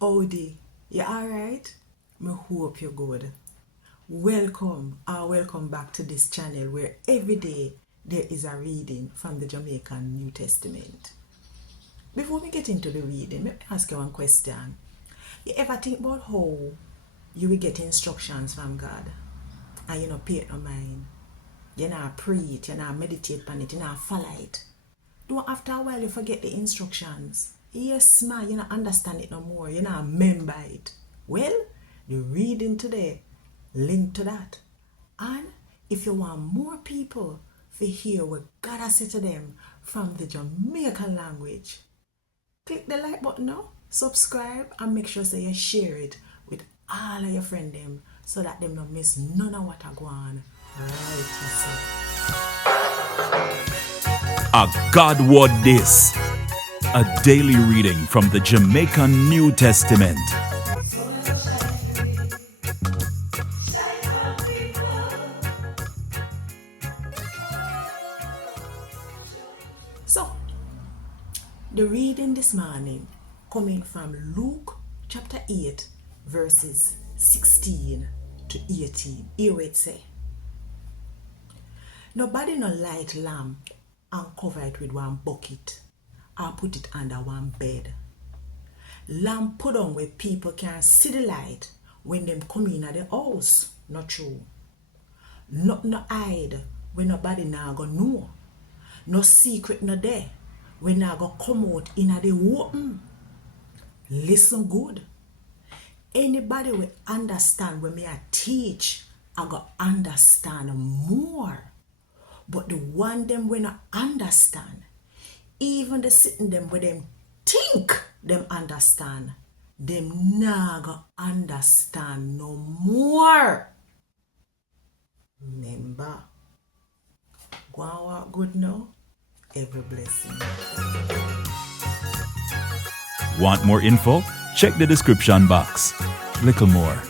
Howdy, you alright? Me hope you're good. Welcome back to this channel where every day there is a reading from the Jamaican New Testament. Before we get into the reading, let me ask you one question. You ever think about how you will get instructions from God and you not pay it no mind? You not pray it, you not meditate on it, you not follow it. Don't after a while you forget the instructions. Yes, ma, you not understand it no more. You not remember it. Well, the reading today link to that. And if you want more people to hear what God has said to them from the Jamaican language, click the like button now, subscribe, and make sure you share it with all of your friends them so that them don't miss none of what I go on right. A God Word This, a daily reading from the Jamaican New Testament. So, the reading this morning coming from Luke chapter 8 verses 16 to 18. Here it say, nobody no light lamp and cover it with one bucket or put it under one bed. Lamp put on where people can see the light when them come in at the house. Not true. Not no hide when nobody now go know. No secret no there when now go come out in at the open. Listen good. Anybody will understand when me I teach, I go understand more. But the one them when I understand, even the sitting them where them think them understand, them nah go understand no more. Remember, go and walk good now. Every blessing. Want more info? Check the description box. Little more.